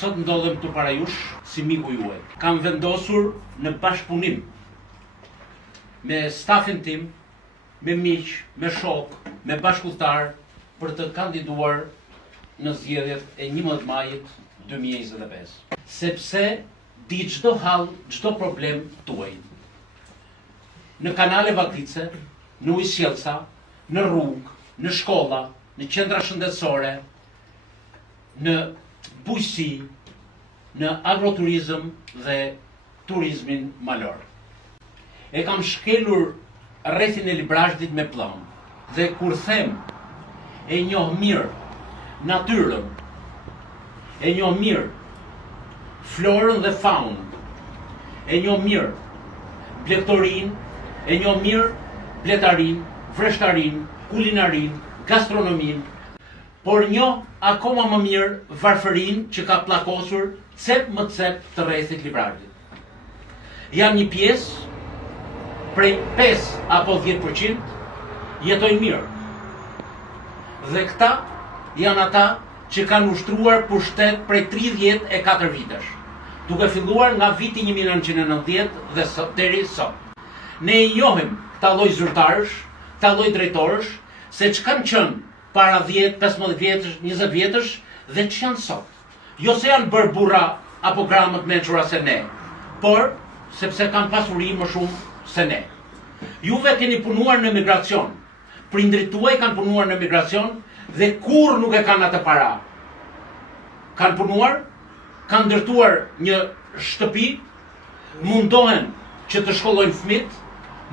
sot ndodhem këtu para jush si miku juaj. Kam vendosur në bashkëpunim me stafin tim, me miq, me shok, me bashkëpunëtar për të kandiduar në zgjedhjet e 11 majit 2025. Sepse di çdo hall, çdo problem tuaj. Në kanale Valltice, në ujësjellsa, në rrugë, në shkolla, në qendra shëndetësore, në bujqësi, në agroturizëm dhe turizmin malor. E kam shkelur rrethin e Librazhdit me plan dhe kur them e njoh mirë natyrën, e njoh mirë florën dhe faunën, e njoh mirë blegtorin, e njoh mirë bletarin, vreshtarin, kulinarin, gastronomin, por njoh akoma më mirë varfërin që ka pllakosur cep më cep të rrethit Librazhdit. Jam një pjesë prej 5 apo 10% jetojnë mirë. Dhe këta janë ata që kanë ushtruar pushtet prej 34 vitesh, duke filluar nga viti 1990 dhe deri sot. Ne i njohim këta lloj zyrtarësh, këta lloj drejtorësh, se ç'kanë qenë para 10, 15 vjetësh, 20 vjetësh dhe që janë sot. Jo se janë bërë burra apo gra më të mençura se ne, por sepse kanë pasuri më shumë se ne. Juve keni punuar në emigracion, prindrit tuaj kanë punuar në emigracion dhe kur nuk e kanë atë para. Kanë punuar, kanë ndërtuar një shtëpi, mundohen që të shkollojnë fëmijët,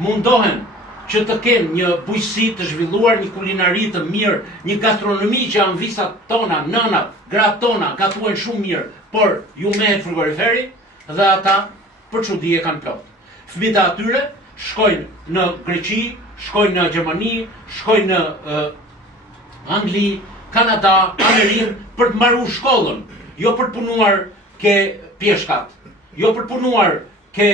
mundohen që të kenë një bujqësi të zhvilluar, një kulinari të mirë, një gastronomi që anvisat tona, nënat, gratë tona gatuajnë shumë mirë, por ju mehet frigoriferi dhe ata për çudi e kanë plot. Fëmijët atyre shkojnë në Greqi, shkojnë në Gjermani, shkojnë në Angli, Kanada, Amerikë për të mbaruar shkollën, jo për të punuar ke pjeshkat, jo për të punuar ke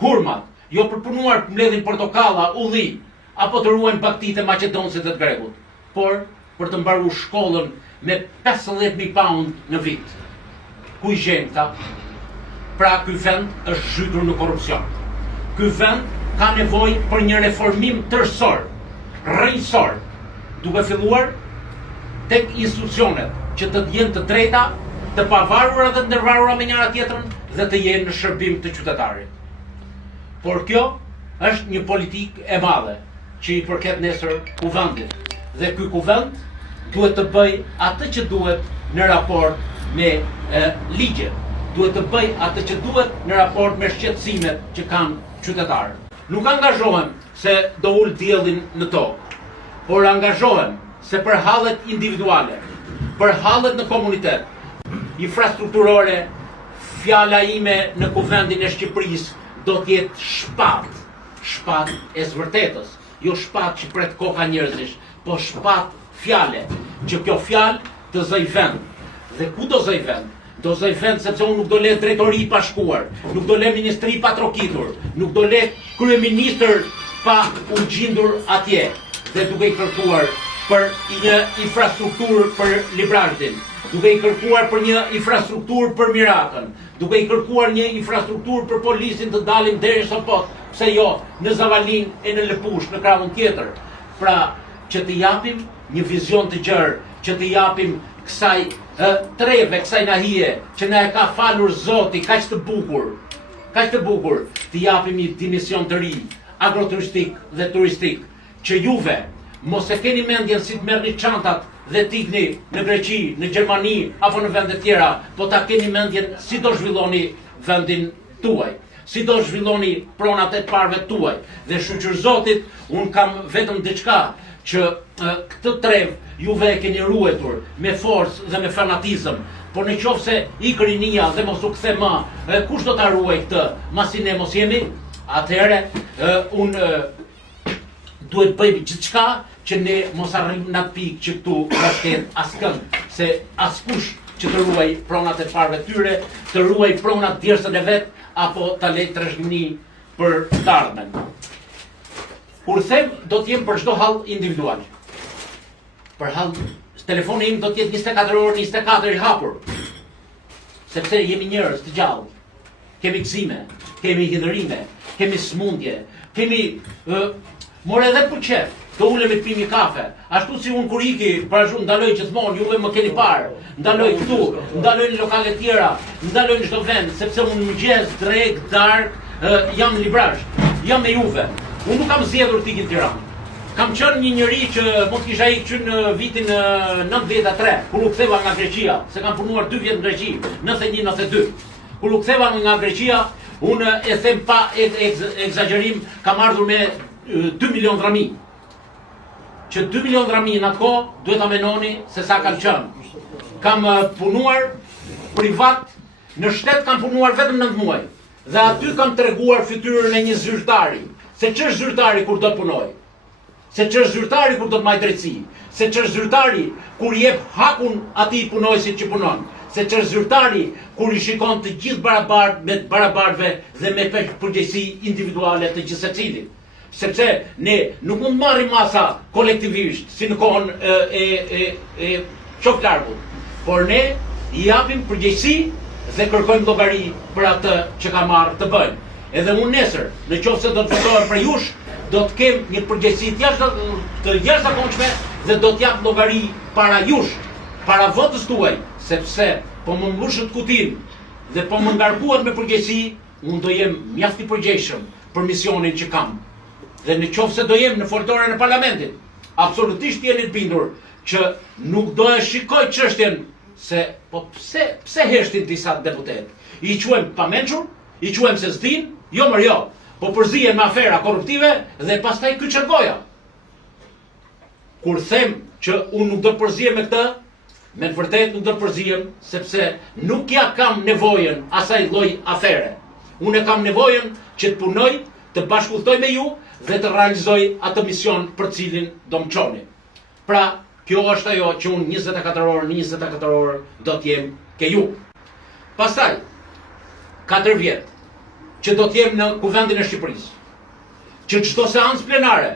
hurmat, jo për të punuar të mbledhin portokalla, ulli, apo të ruajnë baktitë e maqedonësit dhe të gregut, por për të mbaruar shkollën me 15.000 pound në vit. Ku i gjen këta? Pra ky vend është zhytur në korrupsion. Ky vend ka nevojë për një reformim tërësor, rrënjësor, duke filluar tek institucionet që të jenë të drejta, të pavarura dhe të ndërvarura me njëra tjetrën dhe të jenë në shërbim të qytetarit. Por kjo është një politikë e madhe që i përket nesër kuvendit. Dhe ky kuvend duhet të bëj atë që duhet në raport me ligjet. Duhet të bëj atë që duhet në raport me shqetësimet që kanë qytetarët. Nuk angazhohem se do ul diellin në tokë, por angazhohem se për hallet individuale, për hallet në komunitet, infrastrukturore, fjala ime në kuvendin e Shqipërisë do të jetë shpat e zvërtetës, jo shpat që pret koka njerëzish, po shpat fjale, që kjo fjalë të zëj vend. Dhe ku do zëj vend? Do zëj vend sepse unë nuk do le drejtori pa shkuar, nuk do le ministri pa trokitur, nuk do le kryeministër pa u gjindur atje, dhe duke i kërkuar për një infrastrukturë për Librazhdin, duke i kërkuar për një infrastrukturë për Miratën, duke i kërkuar një infrastrukturë për polisin të dalim deri Sopot, pse jo në Zavalin e në Lëpush, në krahun tjetër. Pra, që të japim një vizion të gjerë, që të japim kësaj treve, kësaj nahije, që na e ka falur Zoti kaq të bukur, të japim një dimension të ri, agroturistik dhe turistik, që juve mos e keni mendjen si të merrni çantat dhe t'ikni në Greqi, në Gjermani apo në vende tjera, po ta keni mendjen si do zhvilloni vendin tuaj, si do zhvilloni pronat e parëve tuaj. Dhe shqyr Zotit, un kam vetëm diçka që këtë trev juve e keni ruetur me forcë dhe me fanatizëm, por në qoftë se ikë rinia dhe mos u kthe më, kush do ta ruaj këtë? Masi ne mos jemi, atëherë unë duhet bëjmë gjithçka që ne mos arrijmë në atë pikë që këtu vazhdet askënd, se askush që të ruaj pronat e parëve tyre, të ruaj pronat djersën e vet, apo ta lej trashëgimi për të ardhmen. Kur them do të jem për çdo hall individual. Për hall telefoni im do të jetë 24 orë 24 i hapur. sepse jemi njerëz të gjallë. Kemi gëzime, kemi hidhërime, kemi smundje, kemi more edhe për qef, të ulemi të pimi kafe. Ashtu si unë kur iki, para shumë ndaloj gjithmonë, juve më keni parë, ndaloj këtu, ndaloj në lokale tjera, ndaloj në çdo vend, sepse unë mëngjes, drek, dark, jam librazh, jam me juve. Unë nuk kam zgjedhur të ikë në Tiranë. Kam qenë një njeri që mund të kisha ikë në vitin 93, kur u ktheva nga Greqia, se kam punuar 2 vjet në Greqi, 91-92. Kur u ktheva nga Greqia, unë e them pa egzagerim, kam ardhur me 2 milion drami. Që 2 milion drami në atë kohë, duhet ta menoni se sa kam qenë. Kam punuar privat, në shtet kam punuar vetëm 9 muaj. Dhe aty kam treguar fytyrën e një zyrtari, se ç'është zyrtari kur do të punoj. Se ç'është zyrtari kur do të marrë drejtësi, se ç'është zyrtari kur jep hakun atij punojësit që punon, se ç'është zyrtari kur i shikon të gjithë barabartë me të barabartëve dhe me përgjegjësi individuale të gjithë secilit. Sepse ne nuk mund marrim masa kolektivisht si në kohën e qoflargut, por ne i japim përgjegjësi dhe kërkojmë llogari për atë që ka marrë të bëjmë. Edhe unë nesër, në qoftë se do të votohem për jush, do të kem një përgjegjësi të jashtëzakonshme dhe do të jap llogari para jush, para votës tuaj, sepse po më mbushët kutin dhe po më ngarkuat me përgjegjësi, unë do jem mjaft i përgjegjshëm për misionin që kam. Dhe në qoftë se do jem në foltoren e parlamentit, absolutisht jeni të bindur që nuk do e shikoj çështjen se po pse heshtin disa deputet. I quajmë pamençur, i quajmë se s'din, jo më jo. Po përzihen me afera korruptive dhe pastaj kyçet goja. Kur them që unë nuk do të përzihem me këtë, me të vërtetë nuk do të përzihem, sepse nuk ja kam nevojën asaj lloj afere. Unë kam nevojën që të punoj, të bashkëpunoj me ju dhe të realizoj atë mision për cilin do më çoni. Pra, kjo është ajo që unë 24 orë në 24 orë do të jem ke ju. Pastaj 4 vjet që do të jem në Kuvendin e Shqipërisë, që çdo seancë plenare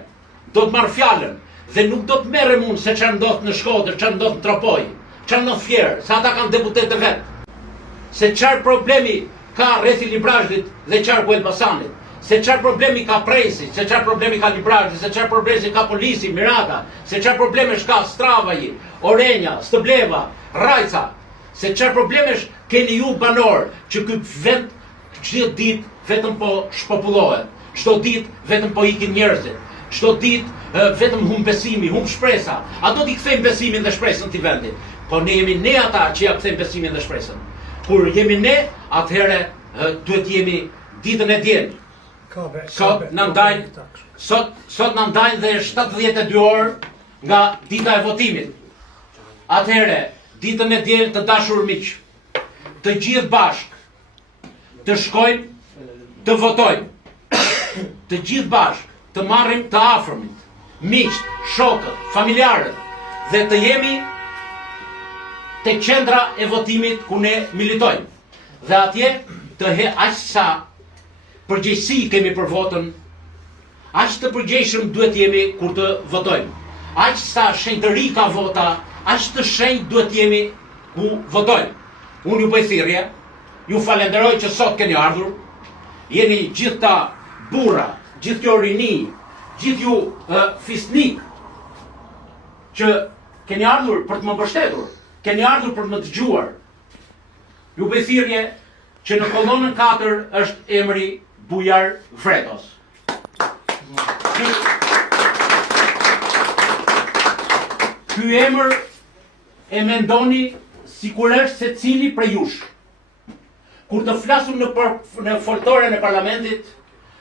do të marr fjalën dhe nuk do të merrem unë se çfarë ndodh në Shkodër, çfarë ndodh në Tropoj, çfarë ndodh Fier, se ata kanë deputetë vet. Se çfarë problemi ka rreth Librazhit dhe qarku Elbasanit, se çfarë problemi ka Presi, se çfarë problemi ka Librazhi, se çfarë problemi ka Polisi, Mirata, se çfarë problemesh ka Stravaji, Orenja, Stëbleva, Rajca, se çfarë problemesh keni ju banor që ky vend çdo ditë vetëm po shpopullohet, çdo ditë vetëm po ikin njerëzit, çdo ditë vetëm humb besimi, humb shpresa. A do t'i kthejmë besimin dhe shpresën t'i vendit? Po ne jemi ne ata që ja kthejmë besimin dhe shpresën. Kur jemi ne, atëherë duhet jemi ditën e diel. Sot na ndajnë dhe 72 orë nga dita e votimit. Atëherë, ditën e diel të dashur miq, të gjithë bashk të shkojmë, të votojmë, të gjithë bashk të marrim të afërmit, miqt, shokët, familjarët dhe të jemi te qendra e votimit ku ne militojmë. Dhe atje të aq sa përgjegjësi kemi për votën, aq të përgjegjshëm duhet jemi kur të votojmë. Aq sa shenjtëri ka vota, aq të shenjtë duhet jemi ku votojmë. Unë ju bëj thirrje, ju falenderoj që sot keni ardhur, jeni gjithë ta burra, gjithë kjo rini, gjithë ju fisnik, që keni ardhur për të më mbështetur, keni ardhur për të më dëgjuar. Ju bëj thirrje që në kolonën 4 është emri Bujar Vretos. Ky emër e mendoni sikur është secili prej jush. Kur të flasum në foltoren e parlamentit,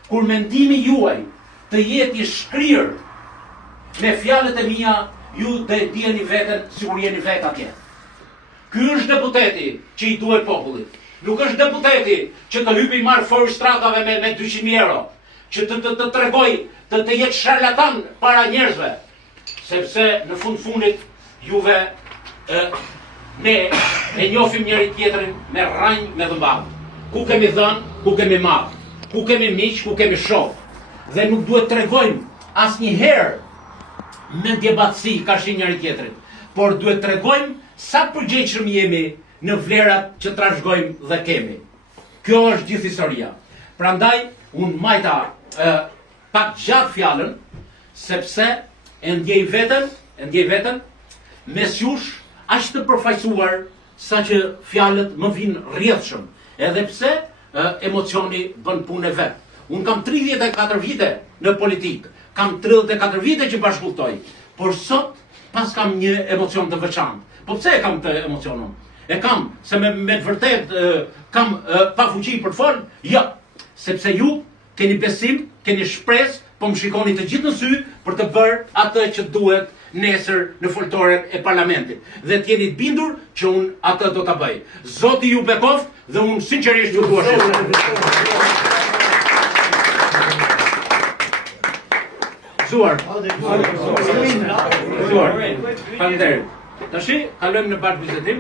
kur mendimi juaj të jetë i shkrirë me fjalët e mia, ju të dijeni veten sikur jeni vetë atje. Ky është deputeti që i duhet popullit. Nuk është deputeti që të hypi marr forë stratave me 200.000 euro, që të tregoj, të jetë sharlatan para njerëzve, sepse në fundit juve ne e njohim njëri tjetrin me rranj me dhëmbak. Ku kemi dhënë, ku kemi marrë, ku kemi miq, ku kemi shok. Dhe nuk duhet tregojmë asnjëherë mendjebatësi karshi njëri tjetrit, por duhet tregojmë sa përgjegjshëm jemi në vlerat që trashëgojmë dhe kemi. Kjo është gjithë historia. Prandaj, unë majta pak gjatë fjalën, sepse e ndjej veten mes jush aq të përfaqësuar sa që fjalët më vinë rrjedhshëm, edhe pse emocioni bën punën e vet. Unë kam 34 vite në politikë, kam 34 vite që bashkëpunoj, por sot pas kam një emocion të veçantë. Po pse e kam të emocionon? E kam se me të vërtet kam pa fuqi për të folë? Ja, sepse ju keni besim, keni shpresë, po më shikoni të gjithë në sy për të bërë atë që duhet nesër në foltoren e parlamentit. Dhe t'jeni të bindur që unë atë do t'a bëj. Zoti ju bekoft dhe unë sinqerisht ju dua shumë. Zuar. Faleminderit. Tashi kalojmë në bashkëbisedim.